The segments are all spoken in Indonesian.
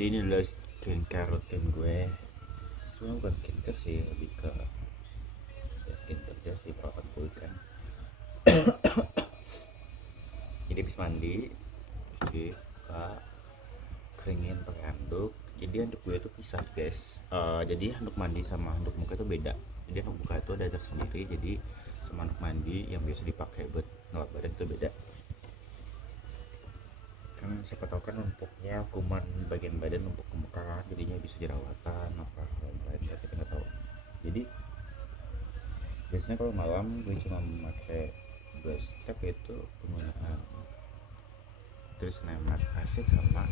Jadi ini adalah skincare rutin gue. Sebenarnya bukan skincare sih, lebih ke ya skincare aja sih, perawatan kulit kan. Jadi habis mandi, cuci muka, keringin pakai handuk. Jadi handuk gue itu pisah guys. Jadi handuk mandi sama handuk muka itu beda. Jadi handuk muka itu ada tersendiri. Jadi sama handuk mandi yang biasa dipakai buat ngelap badan itu beda. Kan siapa tahu kan numpuknya kuman bagian badan numpuk ke muka kan, jadinya bisa jerawatan apa lain ya, kita nggak tahu. Jadi biasanya kalau malam gue cuma memakai dua step, yaitu penggunaan Trisnemat asid sama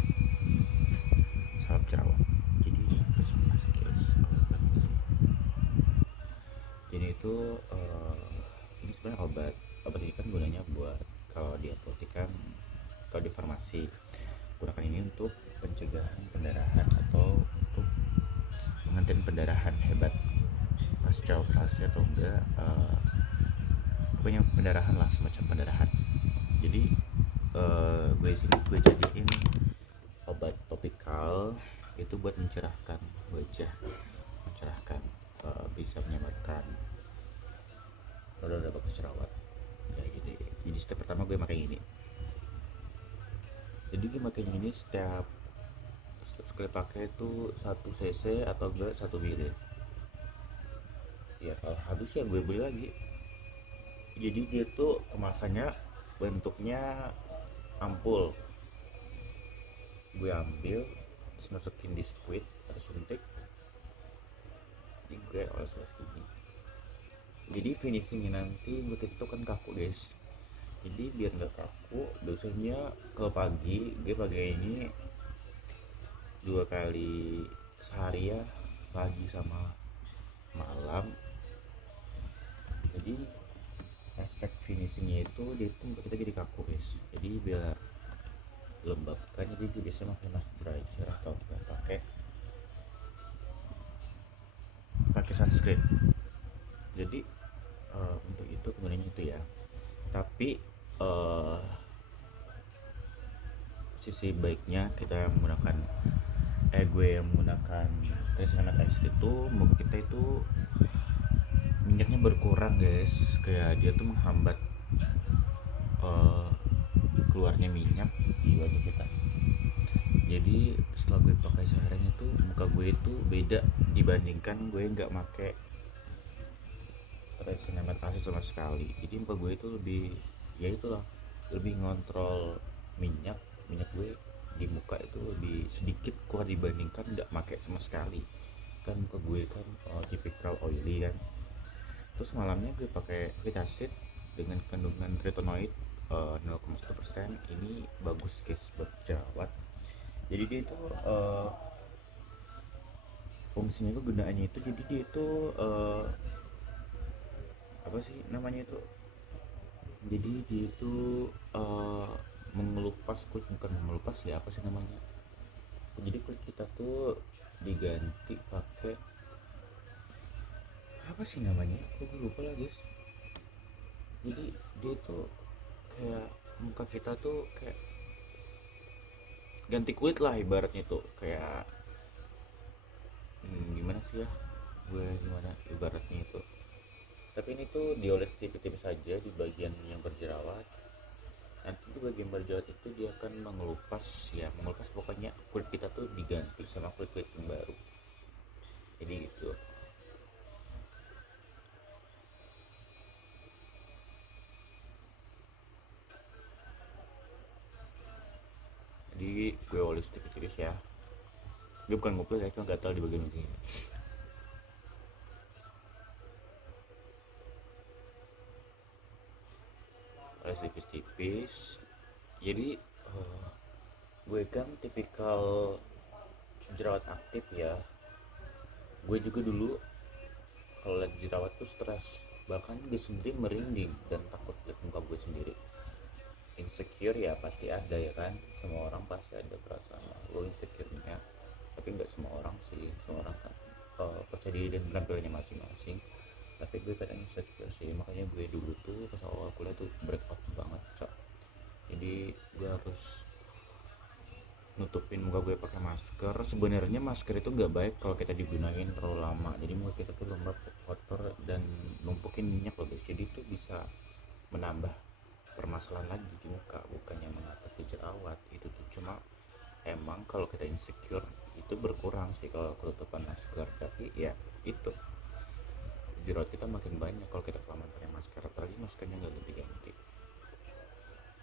salep jerawat. Jadi Trisnemat asid guys, jadi itu ini sebenarnya obat. Obat ini kan gunanya buat kalau di apotek kan, kalau di farmasi gunakan ini untuk pencegahan pendarahan atau untuk menghentikan pendarahan hebat pasca operasi atau enggak, pokoknya pendarahan lah, semacam pendarahan. Jadi gue sini gue jadiin obat topikal itu buat mencerahkan wajah, mencerahkan, bisa menyebabkan udah bagus jerawat kayak gitu. Jadi step pertama gue pakai ini. Jadi gue pakai ini setiap sekali pakai itu 1 cc atau enggak 1 ml. Ya kalau habis ya gue beli lagi. Jadi dia tuh kemasannya bentuknya ampul. Gue ambil terus masukin di squid atau suntik. Jadi gue oles-oles gini. Jadi finishingnya nanti buat itu kan kaku guys. Jadi biar nggak kaku, biasanya kalau pagi gue pakai ini 2 kali sehari ya, pagi sama malam. Jadi efek finishingnya itu dia tuh kita jadi kaku guys. Jadi biar lembab kan, jadi gue biasanya pakai moisturizer atau enggak pakai sunscreen. Jadi untuk itu kemudian itu ya. Tapi sisi baiknya kita menggunakan gue yang menggunakan Trisnemat asid itu, membuat kita itu minyaknya berkurang guys. Kayak dia tuh menghambat keluarnya minyak di wajah kita. Jadi setelah gue pakai seharian itu, muka gue itu beda dibandingkan gue nggak pakai Trisnemat asid sama sekali. Jadi muka gue itu lebih, ya itulah, lebih ngontrol minyak. Minyak gue di muka itu lebih sedikit keluar dibandingkan nggak pakai sama sekali. Kan muka gue kan tipikal oily kan. Terus malamnya gue pakai acid dengan kandungan retinoid 0,1%. Ini bagus guys buat jerawat. Jadi dia itu fungsinya itu, gunaannya itu, jadi dia itu apa sih namanya itu, jadi dia itu mengelupas kulit, bukan mengelupas ya, apa sih namanya. Jadi kulit kita tuh diganti pakai apa sih namanya, aku lupa lah guys. Jadi dia tuh kayak muka kita tuh kayak ganti kulit lah ibaratnya tuh, kayak gimana sih ya, gue gimana ibaratnya itu. Tapi ini tuh dioles tipis-tipis saja di bagian yang berjerawat. Nanti di bagian berjerawat itu dia akan mengelupas, ya mengelupas, pokoknya kulit kita tuh diganti sama kulit-kulit yang baru. Jadi gitu. Jadi gue oles tipis-tipis ya. Gue bukan ngupil ya, cuma gatal di bagian ujungnya. Oles tipis-tipis. Jadi gue kan tipikal jerawat aktif ya. Gue juga dulu kalau lihat jerawat tuh stres, bahkan gue sendiri merinding dan takut lihat muka gue sendiri. Insecure ya pasti ada ya kan, semua orang pasti ada perasaan lo insecure-nya. Tapi nggak semua orang sih, semua orang kan percaya diri dan penampilannya masing-masing. Tapi gue kadang insecure sih, makanya gue dulu tuh pas awal kuliah tuh breakout banget cok. Jadi gue harus nutupin muka gue pakai masker. Sebenarnya masker itu nggak baik kalau kita digunain terlalu lama, jadi muka kita tuh lembab, kotor, dan numpukin minyak loh guys. Jadi itu bisa menambah permasalahan lagi di muka, bukannya mengatasi jerawat. Itu tuh cuma emang kalau kita insecure itu berkurang sih kalau ketutupan masker, tapi ya itu jerawat kita makin banyak kalau kita kelamaan pakai masker, apalagi maskernya nggak ganti-ganti.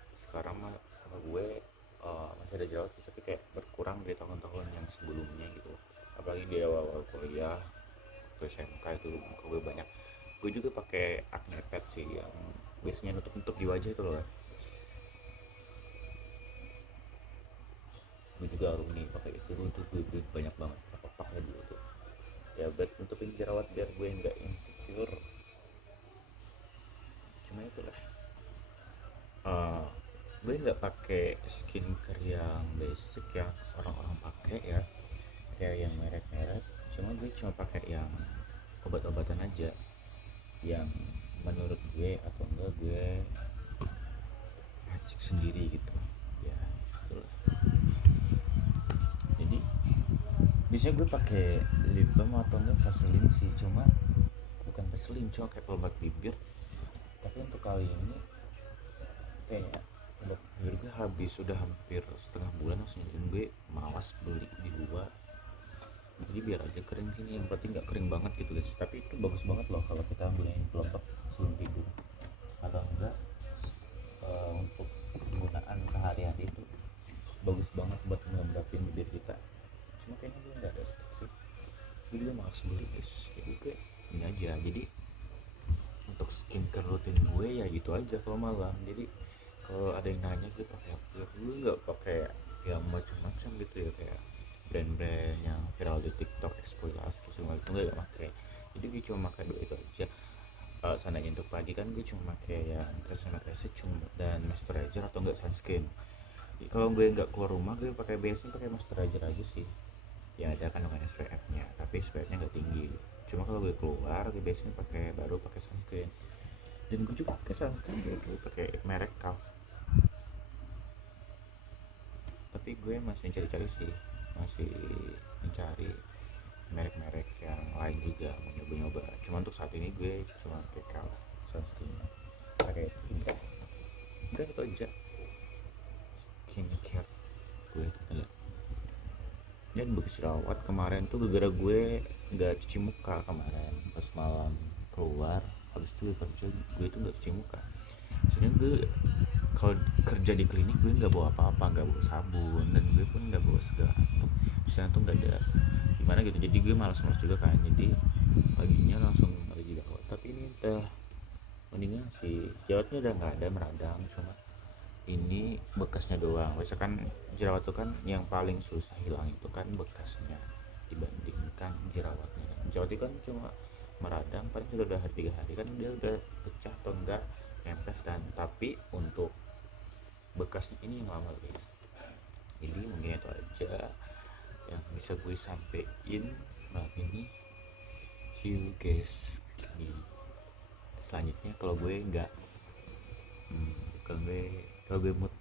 Sekarang mah sama gue masih ada jerawat sih, tapi kayak berkurang dari tahun-tahun yang sebelumnya gitu. Apalagi di awal-awal kuliah waktu SMK itu muka gue banyak. Gue juga pakai acne pad sih, yang biasanya nutup-nutup di wajah itu loh. Gue juga alumni pakai itu tuh, gue banyak banget pakai dulu tuh ya buat nutupin jerawat biar gue nggak insecure. Cuma itulah, uh, gue nggak pakai skincare yang basic yang orang-orang pakai ya, kayak yang merek-merek. Cuma pakai yang obat-obatan aja yang menurut gue atau enggak gue racik sendiri gitu ya, itulah. Jadi biasanya gue pakai lip balm atau enggak Vaseline sih, cuma bukan Vaseline, cuma kayak pelembab bibir. Tapi untuk kali ini kayak pelembab bibir gue habis, sudah hampir setengah bulan langsung, jadi gue malas beli di luar. Jadi biar aja kering sini, yang penting nggak kering banget gitu guys. Tapi itu bagus banget loh kalau kita gunain pelembab sebelum tidur atau enggak untuk penggunaan sehari-hari. Itu bagus banget buat ngelembapin bibir kita. Cuma kayaknya gue nggak ada stok sih, gue juga malas beli guys. Jadi gue ini aja. Jadi untuk skincare rutin gue ya gitu aja kalau malam. Jadi kalau ada yang nanya gue pakai apa, gue nggak pakai yang macam-macam gitu ya, kayak brand-brand yang viral di TikTok, eksploitasi semua itu nggak pakai. Jadi gue cuma pakai dua itu aja. Seandainya untuk pagi kan gue cuma pakai yang Tresemme Essence cuma dan moisturizer atau enggak sunscreen. Jadi kalau gue nggak keluar rumah gue pakai, biasanya pakai moisturizer aja sih, ya ada kandungan SPF-nya tapi SPF-nya nggak tinggi. Cuma kalau gue keluar gue biasanya baru pakai sunscreen, dan gue juga pakai sunscreen gue pakai merek Calv. Tapi gue masih cari-cari sih, masih mencari merek-merek yang lain juga, mau nyoba-nyoba. Cuma untuk saat ini gue cuma pakai Calv sunscreen, pakai udah itu aja skincare gue. Dan bekas jerawat kemarin tuh gara-gara gue nggak cuci muka kemarin pas malam keluar. Habis itu gue kerja, gue tuh nggak cuci muka. Soalnya gue kalau kerja di klinik gue nggak bawa apa-apa, nggak bawa sabun, dan gue pun nggak bawa segala untuk misalnya tuh nggak ada gimana gitu. Jadi gue malas-malas juga kan, jadi paginya langsung ada jerawat. Tapi ini udah mendingan sih, jerawatnya udah nggak ada, meradang. Cuma ini bekasnya doang. Biasanya kan jerawat itu kan yang paling susah hilang itu kan bekasnya dibandingkan jerawatnya. Jerawat itu kan cuma meradang, paling sudah hari 3 hari kan dia udah pecah atau enggak nempes kan. Tapi untuk bekasnya ini yang lama guys. Jadi mungkin itu aja yang bisa gue sampein malam ini. See you guys di selanjutnya kalau gue nggak kalau gue mood